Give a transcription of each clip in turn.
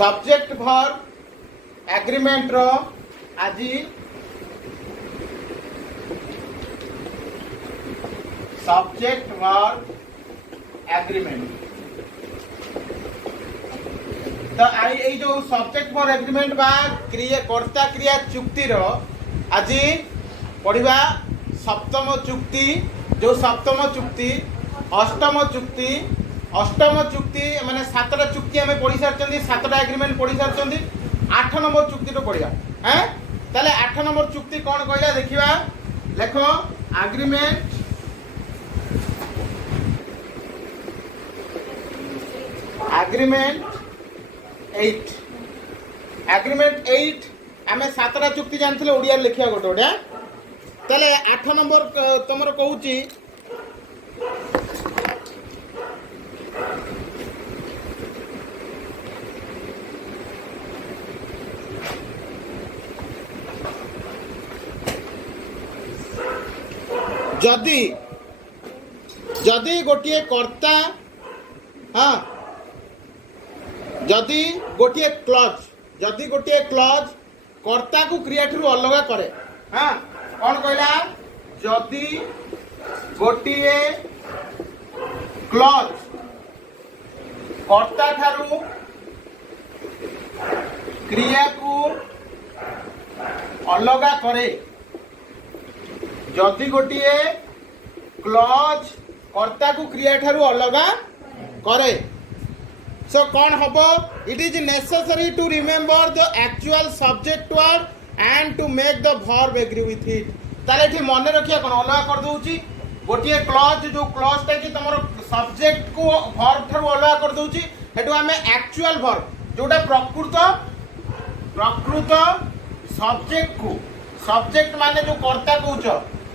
Subject verb agreement रो आज subject verb agreement तो आई जो सब्जेक्ट वर्ब एग्रीमेंट बा कर्ता क्रिया चुक्ति रो आज पढ़ा सप्तम चुक्ति जो सप्तम चुक्ति अष्टम चुक्ति माने सातटा चुक्ति आम पढ़ी सारी सातटा एग्रीमेंट पढ़ी सारी 8 नंबर चुक्ति तो पढ़ा हाँ ताले 8 नंबर चुक्ति कौन कहला देखिबा लेखो एग्रीमेंट एग्रीमेंट 8 आम सातटा चुक्ति जानते ओडिया लिखा गोटे गोटे ताले 8 नंबर तुमर कहूची जदि गोटे कर्ता हाँ जदि गोटे क्लज कर्ता को क्रिया ठू अलग करे हाँ कौन कहला जदि गोटे क्लज कर्ता ठारू क्रिया को अलग करे जदि गोटे क्लज कर्ता को क्रिया ठारू अलग करे सो कौन हम it is necessary to remember the actual subject word and to make the verb agree with it ताले एठी मन रखिया कोन अलग कर दोउची गोटे क्लज जो क्लज ता कि तमरो सब्जेक्ट को वर्ब ठारू अलग कर दोउची हेटु हमें एक्चुअल वर्ब जोटा प्रकृत सब्जेक्ट माने जो कर्ता कहउछ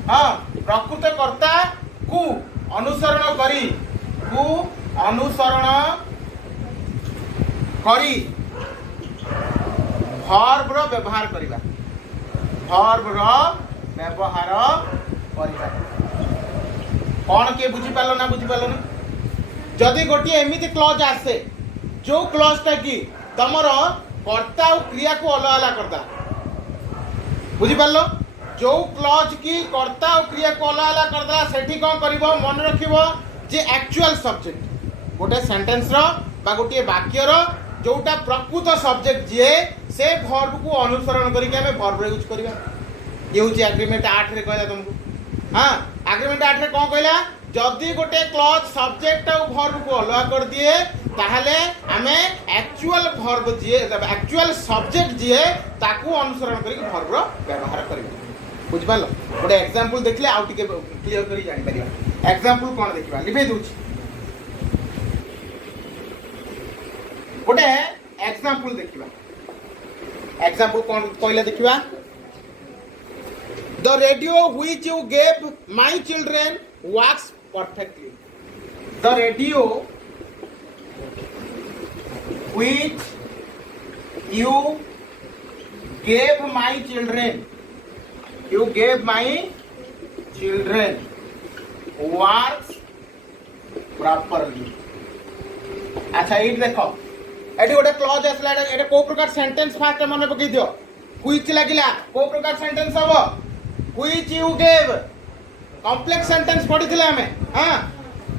हाँ प्रकृत कर्ता को अनुसरण करी वर्ब रो व्यवहार करिबा कौन के बुझी पालो ना जदि गोटे एमिति क्लज आसे जो क्लजटा कि तमर कर्ता और क्रिया को अलग अलग करता बुझी पालो जो क्लज की कर्ता और क्रिया को अलग अलग करदा सेठी कौन करिवो मन रखिवो जे एक्चुअल सब्जेक्ट गोटे सेंटेंस रो बा गोटे वाक्य रो जोटा प्रकृत सब्जेक्ट जे से वर्ब को अनुसरण करके हमें वर्ब यूज करबा ये होची एग्रीमेंट 8 रे कहला तुमको हाँ एग्रीमेंट 8 रे कौन कहला जदि गोटे क्लज सब्जेक्ट और वर्ब को अलग कर दिए ताहले हमें एक्चुअल वर्ब जे एक्चुअल सब्जेक्ट जे ताकू अनुसरण करके वर्ब रो व्यवहार करबा बुझ पालो गोटे एग्जांपल देखले आउ टिके क्लियर करी जानि परिबा एग्जांपल कोन देखिबा लिबे दूची गोटे एग्जांपल देखिबा एग्जांपल कोन कहले देखिबा the radio which you gave my children works perfectly the radio which you gave my children works properly अच्छा ये देखो एटी गोटे क्लज आसला एटा को प्रकार सेंटेंस फास्ट मन पकई दियो व्हिच लागिला को प्रकार सेंटेंस हबो which you gave complex sentence पढ़िथिले हमें हां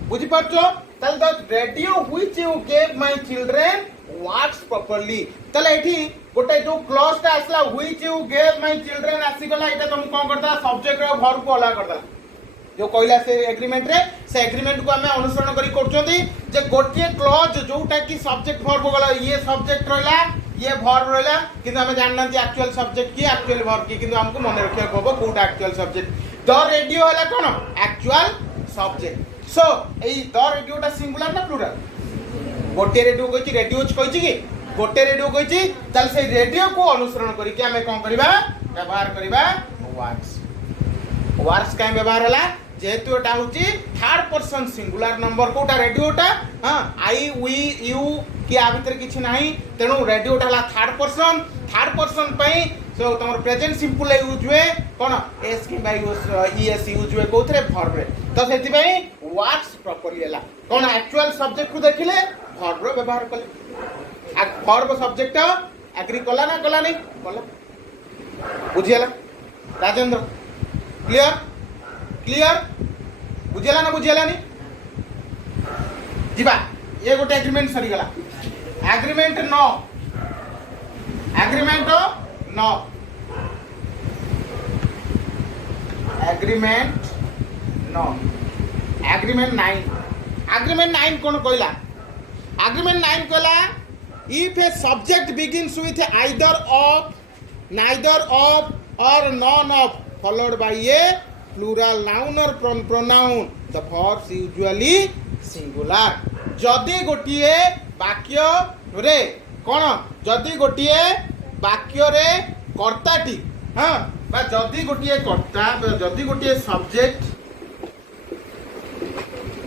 बुझी परछो तल the radio which you gave my children works properly तले एठी गोटे जो क्लॉज ता आसला which you gave my children आसी गला एटा तुम कोन करता सब्जेक्ट रो वर्ब को अलग करता जो कहला से एग्रीमेंट को हमें अनुसरण करी करछोंती जे गोटे क्लॉज जोटा की सब्जेक्ट वर्ब गला ये सब्जेक्ट रहला ये वर्ब रहला किंतु हमें जानना एक्चुअल सब्जेक्ट की एक्चुअल वर्ब की किंतु हमको मन रखिया कहबो कोटा एक्चुअल सब्जेक्ट द रेडियो हला कोन एक्चुअल सब्जेक्ट सो एई द रेडियोटा सिंगुलर ना प्लुरल गोटे रेडियो कहिछि रेडियो कहिछि कि गोटे रेडियो कहिछि तल से रेडियो को अनुसरण करी के हमें कोन करबा व्यवहार करबा वर्क्स का व्यवहार हला जेहेतु एटा होची थर्ड पर्सन सिंगुलर नंबर कोटा रेडियोटा हां आई वी यू कि आ भीतर किछि नाही तेनु रेडियोटा हला थर्ड पर्सन पई सो तमर प्रेजेंट सिंपल यूज हुए कोन एस कि बाय ईएस यूज हुए कोथरे वर्ब रे तो सेति पई वर्क्स प्रॉपर्ली हला कोन एक्चुअल सब्जेक्ट को देखिले वर्ब रो व्यवहार कले वर्ब सब्जेक्ट एग्री कला ना कला नहीं कला बुझियला राजेंद्र क्लियर क्लियर बुझियला ना बुझियला नहीं जीवा ये गोटे एग्रीमेंट सरी गला agreement no agreement no agreement no agreement 9 agreement 9 कौन कहला एग्रीमेंट 9 कहला if a subject begins with either of neither of or none of followed by a plural noun or pronoun the verbs usually singular जदि गोटिए वाक्य रे कौन जदि गोटिए वाक्य रे कर्ताटी हाँ बा जदि गोटिए कर्ता जदि गोटिए सब्जेक्ट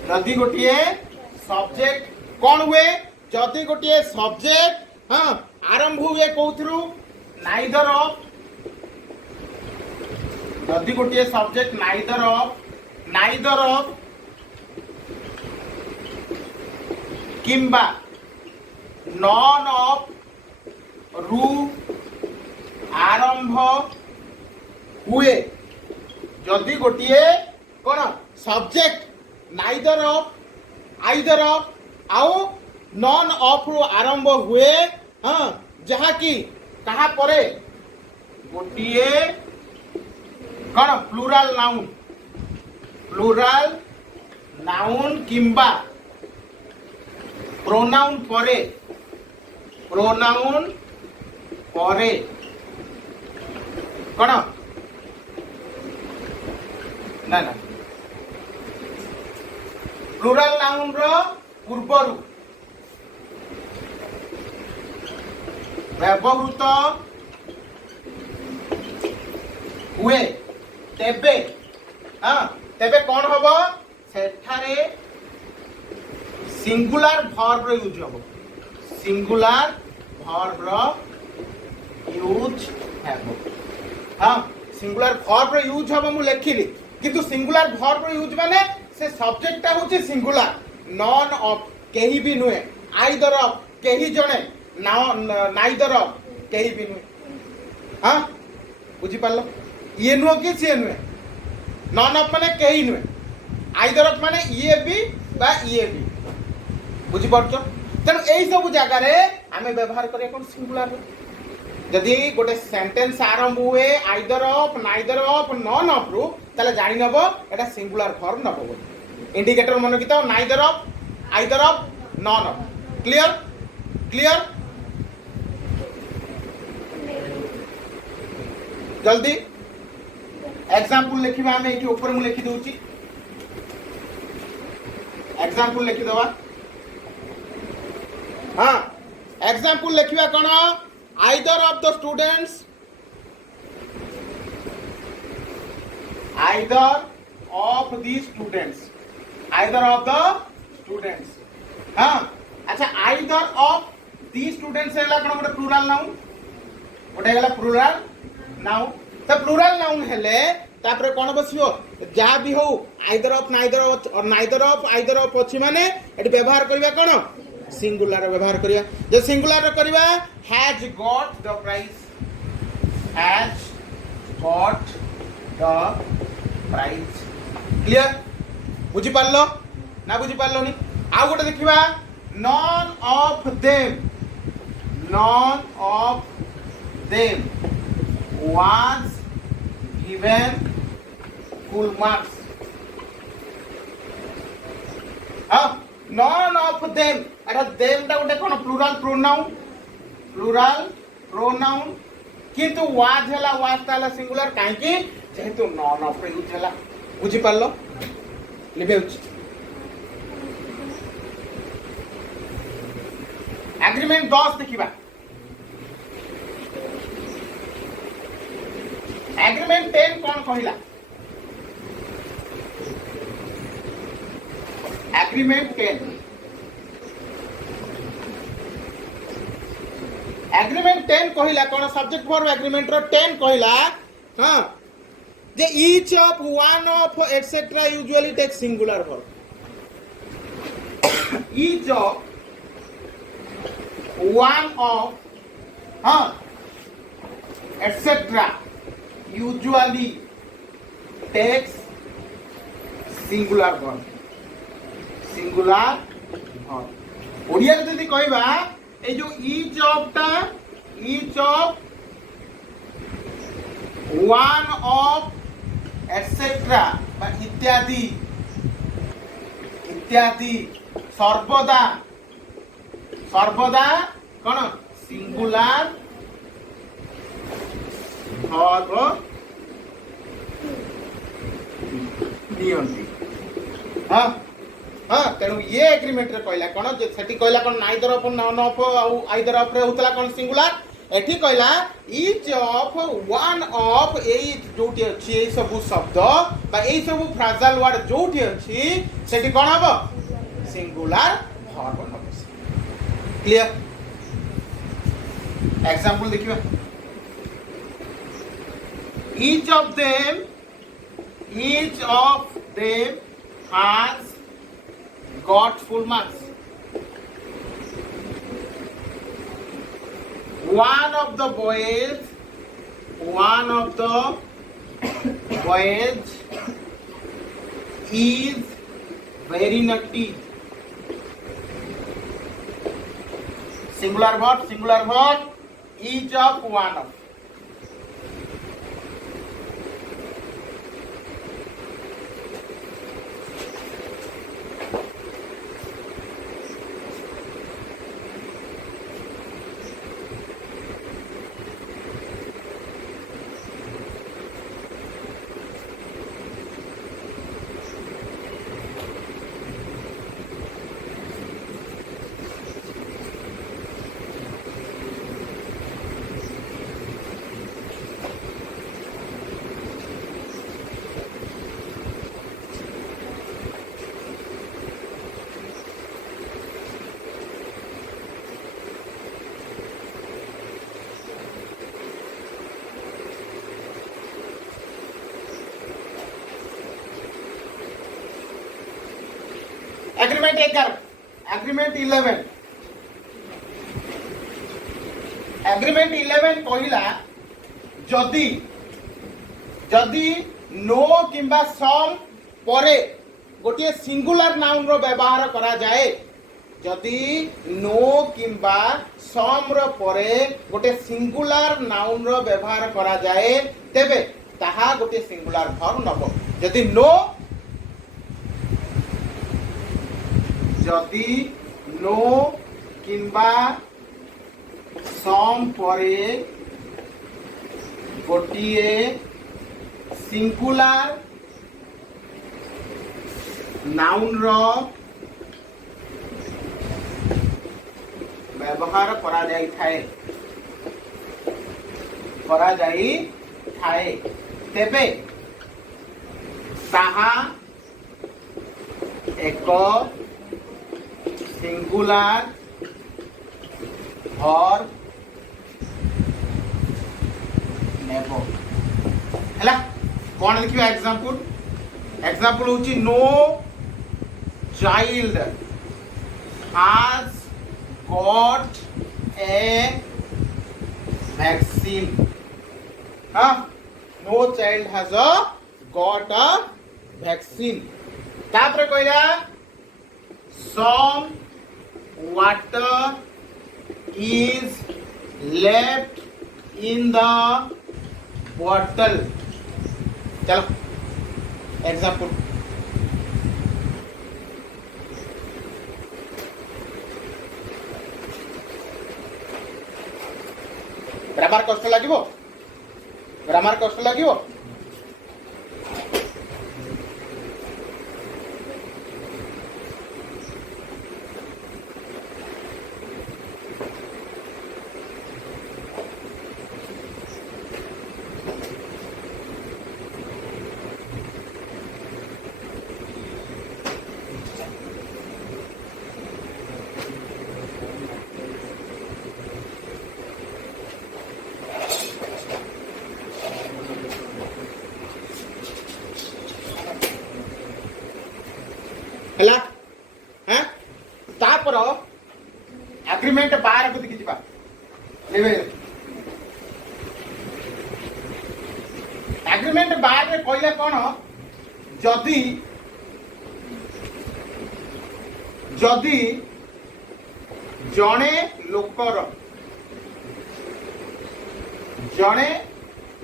जदि गोटिए सब्जेक्ट कौन हुए जदि गोटिए सब्जेक्ट हाँ आरंभ हुए कौथरू नाइदर ऑफ जदि गोटिए सब्जेक्ट नाइदर ऑफ किंबा नॉन ऑफ रु आरंभ हुए जदि गोटिए कौन subject neither of either of आउ नॉन ऑफ रु आरंभ हुए हाँ जहा कि कहा परे गोटिए कौन प्लूरल नाउन किंबा प्रोनाउन परे कौन ना ना प्लूरल नाउन रो पूर्वरु व्यवहृत हुए तेबे हाँ तेबे कौन हबो सेठारे सिंगुलर वर्ब रो यूज हबो सिंगुलर वर्ब रो यूज हबो हाँ सिंगुलर वर्ब रो यूज हबो मु लेखिली किंतु सिंगुलर वर्ब रो यूज माने से सब्जेक्ट टा होची सिंगुलर नॉन ऑफ केही भी नुए आइदर ऑफ केही जणे नाइदर ऑफ केही भी नुए हाँ बुझी पारलो ये नुह कि सी नुहे नॉन ऑफ माने केही नुहे आइदर ऑफ माने ये भी बा ये भी बुझी पारछो तेणु एई सब जगह रे आमे व्यवहार करिया कोन सिंगुलर जदि गोटे सेंटेंस आरंभ हुए either of neither of non of रु ताले जानि नबो एटा सिंगुलर फॉर्म नबो बोली इंडिकेटर मन किता neither of either of none of clear clear जल्दी एग्जांपल लिखिबा हमें एठी ऊपर मु लिखि दउची एग्जांपल लिखि दवा हां एग्जांपल लिखिबा कोन आइदर ऑफ द स्टूडेंट्स हां अच्छा आइदर ऑफ दी स्टूडेंट्स हैला कोन गोटे प्लूरल नाउन गोटे हैला प्लूरल नाउन तो प्लूरल नाउन हेले तापरे कोन बसियो जा भी हो आइदर ऑफ नाइदर ऑफ और नाइदर ऑफ आइदर ऑफ अछि माने एटी व्यवहार करबा कोन सिंगुलर व्यवहार करिया जे सिंगुलर करबा has got the prize clear बुझी पारलो ना बुझी पारलो नी आ गोटे देखिबा none of them was given full marks none of them अरे them टा गोटे कोन प्लूरल प्रोनाउन किंतु was हला was ताला सिंगुलर काहे कि जेहेतु none of यूज हला बुझी पारलो लिबेउच एग्रीमेंट 10 देखिबा एग्रीमेंट 10 कौन कहला एग्रीमेंट 10 कहला कौन सब्जेक्ट वर्ब एग्रीमेंट रो 10 कहला हां जे each of one of etcetera usually take singular verb each of one of, etc. usually takes singular verb. Singular verb. Odia जदि कहबा ए जो each of one of etc बा इत्यादि सर्वदा कौन सिंगुलर वर्ब नियंती। तेणु ये एग्रीमेंट रे कहला कौन सेठी कहला कौन neither of none of either of रे होतला कौन सिंगुलर एठी कहला ईच ऑफ वन ऑफ एई जोटी अछि एई सब शब्द बा एई सब फ्रेजल वर्ड जोटी अछि सेठी कोन हबो सिंगुलर वर्ब हबो। क्लियर एग्जांपल देखिबा each of them has got full marks. One of the boys is very naughty. Singular verb, each of one of. Agreement 11 कहला जदि नो किंबा सम परे गोटे सिंगुलर नाउन रो व्यवहार करा जाए जदि नो किंबा सम रो परे गोटे सिंगुलर नाउन रो व्यवहार करा जाए तेबे ताहा गोटे सिंगुलर वर्ब नबो। जदि नो किंबा सम परे गोटिए सिंगुलर नाउन रो व्यवहार करा जाई थाए तेबे ताहा एक सिंगुलर वर्ब नेबो हैला। कौन लिखियो एग्जांपल होची no child has got a vaccine. No child has got a vaccine. तापर कहला some water is left in the bottle. चलो एग्जांपल ग्रामर कष्ट লাগিব एग्रीमेंट बार में कहले कौन जदि जदि जड़े लोकर जड़े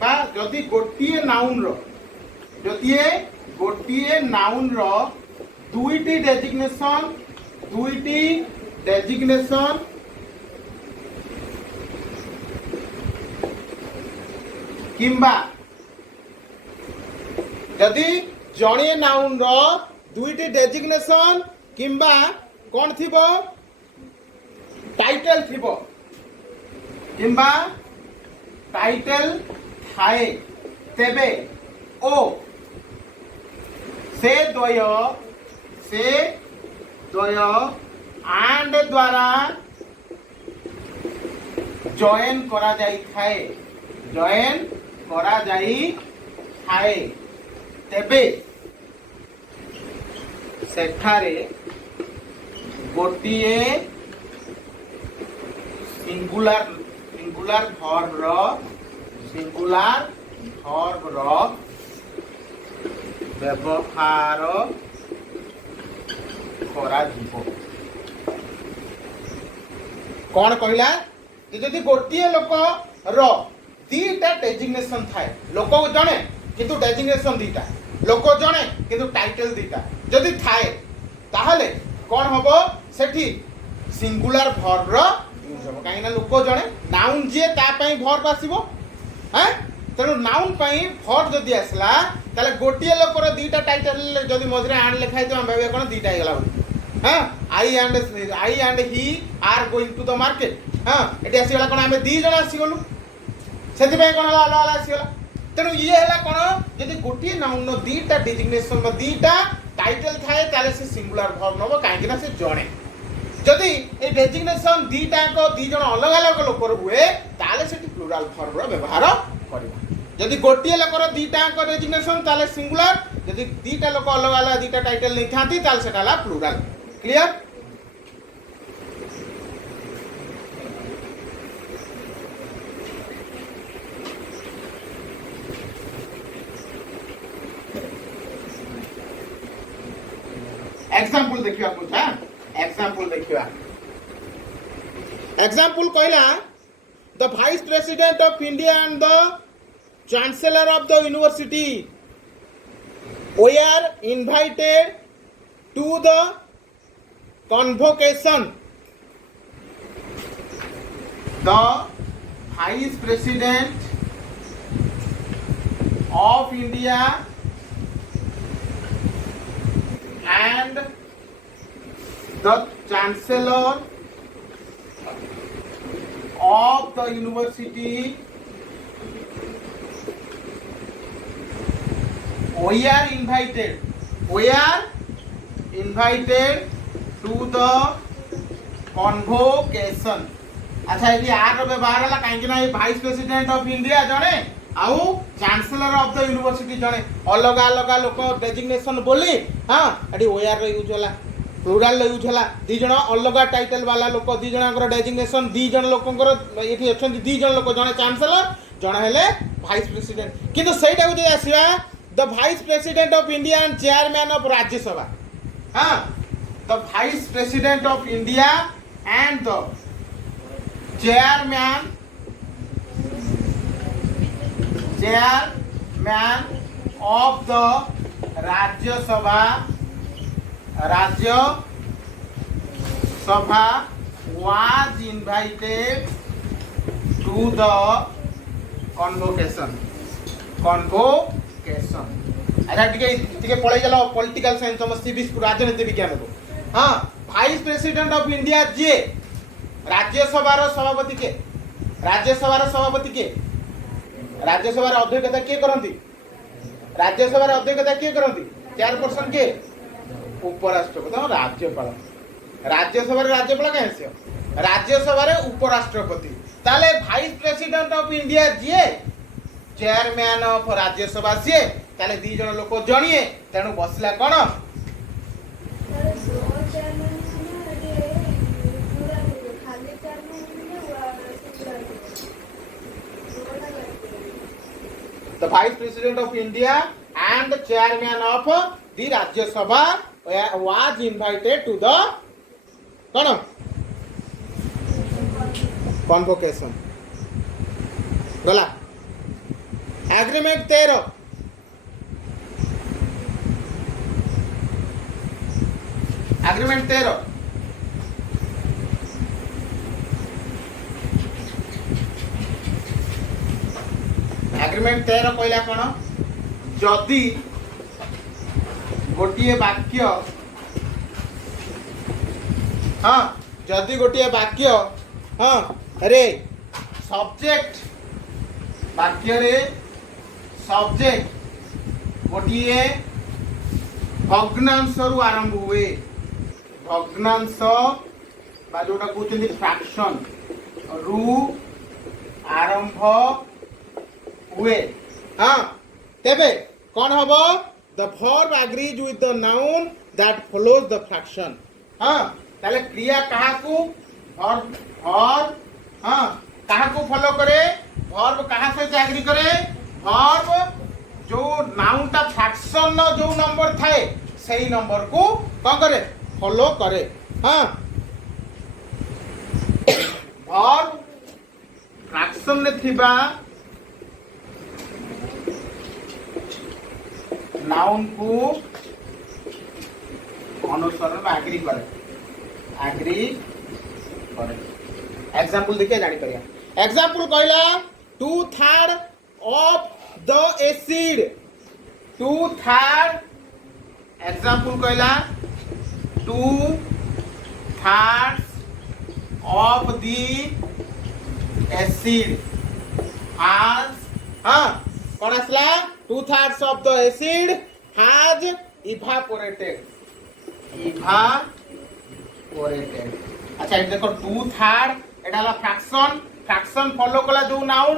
बा जदि गोटिए नाउन रो जदि गोटिए नाउन रो दुईटी डेजिग्नेशन किंबा जदि जड़े नाउन रो दुईटी डेजिग्नेशन किंबा कौन थिबो टाइटल थिबो किंबा टाइटल थाए तेबे ओ से द्वय आंड द्वारा जॉइन करा जाई थाए तेबे सेठारे गोटिए सिंगुलर वर्ब रो व्यवहार करा जीवो कौन कहला कि जदि गोटिए लोक रो दीटा डेजिग्नेशन थाए लोक जणे किंतु डेजिग्नेशन दीटा लोक जणे किंतु टाइटल दीटा जदि थाए ताहले कौन हबो सेठी सिंगुलर वर्ब रो यूज हबो काहे ना लोक जणे नाउन जे ता पई वर्ब आसीबो हैं तेणु नाउन पई वर्ब जदि आसला ताले गोटिए लोकर दीटा टाइटल जदि मझरे आंड लिखा है तो हम भाबे कोन दीटा हेगला हां I and he are going to the market हां एटी आसीगला कोन हमें दी जण आसी गलु सेति पई कोन हला आसीगला तेणु ये हला कोन जदि गोटिए नाउन नो दीटा डिजिग्नेशन नो दीटा टाइटल थाए ताले से सिंगुलर वर्ब नबो काहे ना से जणे जदि ए डेजिग्नेशन दीटा को दी जण अलग अलग लोकर हुए ताले सेठी प्लुराल वर्ब रो व्यवहार करबा जदि गोटिए लोकर दीटा को डेजिग्नेशन ताले सिंगुलर जदि दीटा लोक अलग अलग दीटा टाइटल नहीं थांती ताले सेटा ला प्लुराल क्लियर एग्जांपल देखियो कुछ हां एग्जांपल देखियो एग्जांपल कहला the vice president of India and the chancellor of the university were invited to the convocation. The vice president of India and the chancellor of the university we are invited to the convocation. अच्छा ये are व्यवहार हला काहे ना vice president of India जणे आउ chancellor of the university जणे अलग अलग लोक डेजिग्नेशन बोली हां एडी we are रो यूज होला प्लुराल रो यूज होला दी जण अलग टाइटल वाला लोक दी जणकर डेजिग्नेशन दी जण लोकंकर एठी अछन दी जण लोक जणे चांसलर जण हेले वाइस प्रेसिडेंट किंतु सेटा जे आसीबा the vice president of India and chairman of Rajya Sabha the vice president of India and the chairman of the Rajya Sabha was invited to the convocation अच्छा टिके पढ़े चलो पॉलिटिकल साइंस हम civics राजनीति विज्ञान को हां वाइस प्रेसिडेंट ऑफ इंडिया जे राज्यसभा रो सभापति के राज्यसभा रो अध्यक्षता के करंती राज्यसभा रो अध्यक्षता के करंती चेयरपर्सन के उपराष्ट्रपति राज्यपाल राज्यसभा रे राज्यपाल के हसियो राज्यसभा रे उपराष्ट्रपति ताले वाइस प्रेसिडेंट ऑफ इंडिया जे चेयरमैन ऑफ राज्यसभा सी ताले दी जण लोक जणिए तेणु बसला कोन Vice President of India and the Chairman of the Rajya Sabha was invited to the convocation. गला एग्रीमेंट 13 एग्रीमेंट 13 एग्रीमेंट 13 कहला कौन जदि गोटे वाक्य हाँ जदि गोटे वाक्य हाँ अरे सब्जेक्ट वाक्य रे सब्जेक्ट गोटे भग्नांश रु आरंभ हुए भग्नांश बा जोटा कहते फ्रैक्शन रु आरंभ हुए हाँ तेबे कौन हबो the verb agrees with the noun that follows the fraction हाँ ताले क्रिया काहाकू वर्ब वर्ब हाँ काहाकू फॉलो करे वर्ब कहा से एग्री करे वर्ब जो नाउन टा फ्रैक्शन जो नंबर थाए सही नंबर को कौन करे फॉलो करे हाँ वर्ब फ्रैक्शन ने थिबा नाउन को अनुसरण एग्री करे एग्जांपल देखिए जानी परिया एग्जांपल कहला 2/3 of the acid 2/3 एग्जांपल कहला 2/3 of the acid has हाँ कौन आसला 2/3 of the acid has evaporated अच्छा देखो 2/3 एटा ला फ्रैक्शन फॉलो कला जो नाउन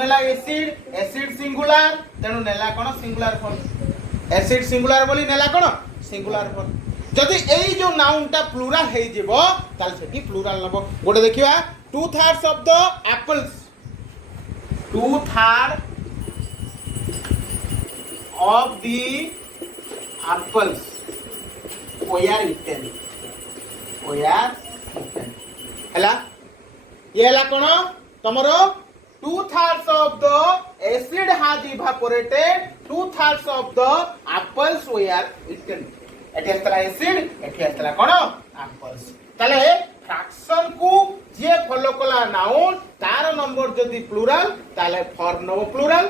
हैला एसिड सिंगुलर तेनु नेला कोन सिंगुलर फॉर्म एसिड सिंगुलर बोली नेला कोन सिंगुलर फॉर्म जदि एई जो नाउन टा प्लुरल हे जिवो ताल सेठी प्लुरल नबो गोटे देखिबा 2/3 of the apples 2/3 of the apples were eaten हैला ये हला कोन तमरो 2/3 of the acid has evaporated 2/3 of the apples were eaten एठी असला एसिड एठी असला कोन एप्पल्स तले फ्रैक्शन को जे फॉलो कला नाउन तार नंबर जदी प्लुरल ताले फॉर्म नो प्लुरल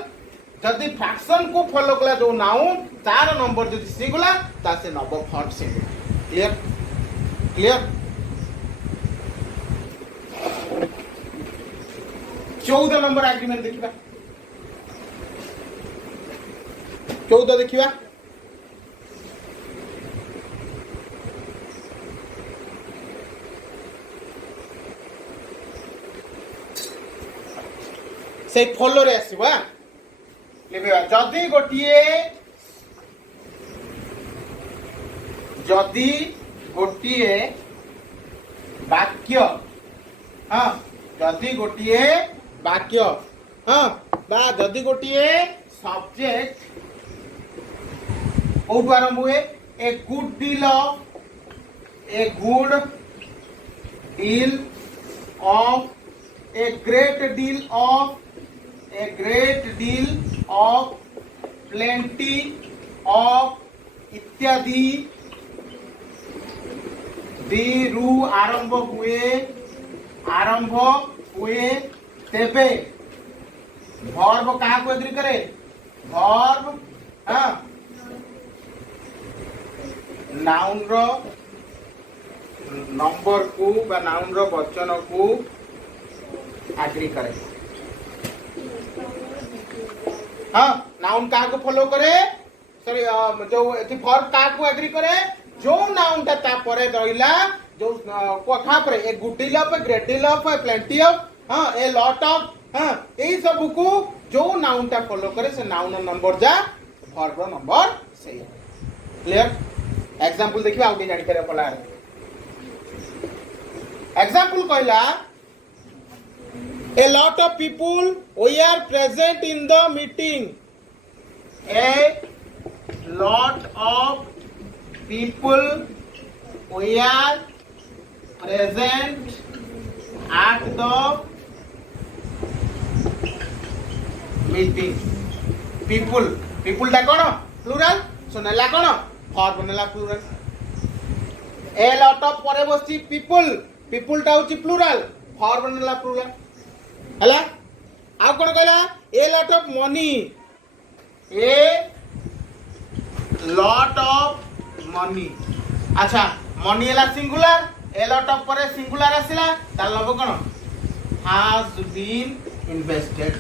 जदी फ्रैक्शन को फॉलो कला जो नाउन तार नंबर जदी सिंगुलर ता से number form singular clear 14 number agreement देखिबा 14 देखिबा से फॉलो रे आसीबा लेबा जदी गोटिए वाक्य हाँ जदी गोटिए वाक्य हाँ बा जदी गोटिए सब्जेक्ट कोठु आरंभ हुए a good deal of a great deal of plenty of इत्यादि रु आरंभ हुए तेबे वर्ब कहा को एग्री करे वर्ब हाँ नाउन रो नंबर को बा नाउन रो वचन को एग्री करे हाँ नाउन कहा को फॉलो करे सॉरी जो एथि वर्ब कहा को एग्री करे जो नाउन ता परे रहिला जो कहा पर a good deal of a great deal of A plenty of हाँ ए लॉट ऑफ हाँ यही सब को जो नाउन ता फॉलो करे से नाउन नंबर जा वर्ब नंबर सही क्लियर एग्जांपल देखिबा आउटी जानि करे पला एग्जांपल कहला a lot of people were present in the meeting A lot of people were present at the meeting. people টা কোন প্লুরাল, সো নেলা কোন ফর্ম নেলা প্লুরাল। এ লট অফ পরে বসছি পিপুল টা হচ্ছে প্লুরাল, ফর্ম নেলা প্লুরাল ହେଲା। ଆଉ কোন কইলা এ lot of money, A lot of money. আচ্ছা মনি ହେଲା সিঙ্গুলার, এ লট অফ পরে সিঙ্গুলার আসিলা, তার লব কোন has been invested।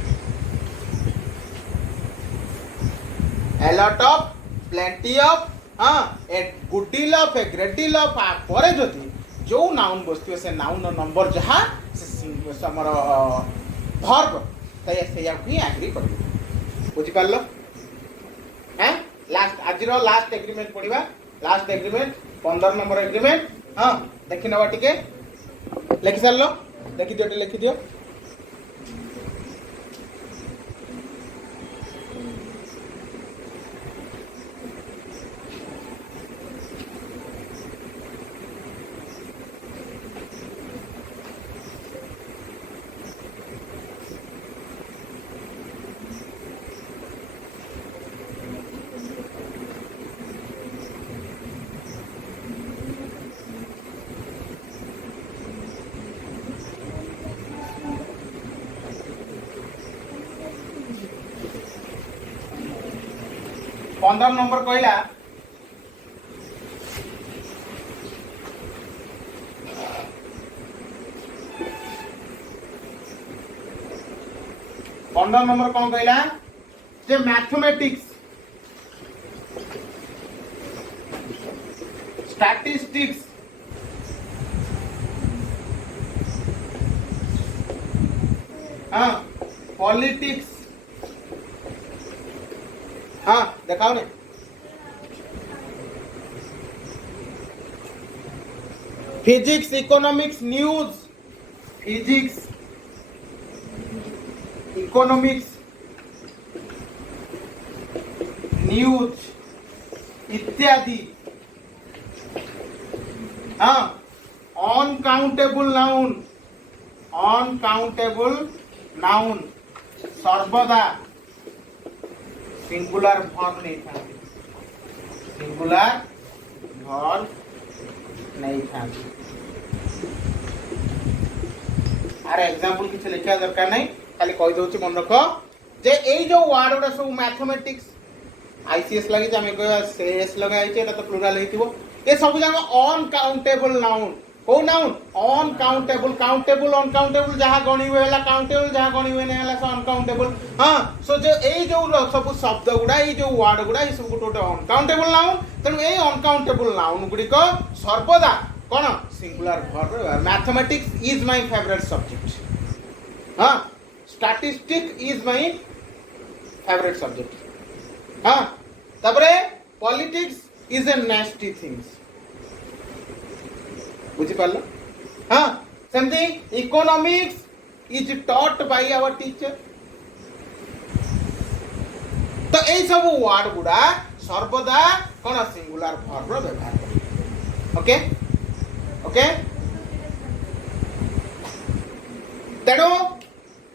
a lot of, plenty of, a good deal of, a great deal of পরে যদি जो नाउन বসতিবে সে নাউন নম্বর যাহা সে আমার ভার্ব তাই সেইয়া হি এগ্রি করবে। বুঝি পারলো? হ্যাঁ লাস্ট আজির লাস্ট এগ্রিমেন্ট পড়িবা। Last agreement 15 number agreement. দেখি নেবা টিকে, লেখি সারলো, দেখি দিও, লেখি দিও। पंद्रह नंबर कहला पंद्रह नंबर कौन कहला जे मैथमेटिक्स, स्टैटिस्टिक्स, पॉलिटिक्स, देखाओ ने physics, economics, news, physics, economics, news इत्यादि अनकाउंटेबल नाउन सर्वदा सिंगुलर वर्ब नहीं था, सिंगुलर वर्ब नहीं था। अरे एग्जांपल किछ लिखा दरकार नहीं, खाली कहि दउची मन रख जे एई जो वर्ड गुडा सब मैथमेटिक्स आईसीएस लागि जे हमें कहया सेएस लगाई छै, एटा तो प्लुरल हेतिबो। ए सब जाक अनकाउंटेबल नाउन, को नाउन अनकाउंटेबल, काउंटेबल अनकाउंटेबल, जहाँ गणी हुए है काउंटेबल, जहाँ गणी हुए नहीं है अनकाउंटेबल। सो जो यही जो सब शब्द गुड़ा ये जो वर्ड गुड़ा ये सब गोटे अनकाउंटेबल नाउन, तेणु ये अनकाउंटेबल नाउन गुड़िक सर्वदा कौन singular verb. Mathematics is my favourite subject, statistics is my favourite subject, तापरे politics is a nasty things. बुझी पारल? सेमती economics is taught by our teacher. तो यही सब वर्ड गुड़ा सर्वदा कौन सिंगुलर वर्ब व्यवहार कर। ओके ओके, तेणु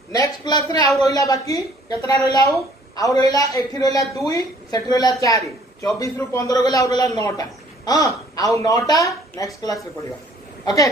नेक्स्ट क्लास रे आउ रहिला बाकी केतरा रहिला आउ रहिला एठी रहिला 2 सेठी रहिला 4 24 रु 15 गला आउ रहिला 9टा। आउ 9टा नेक्स्ट क्लास रे पढिबा। ओके।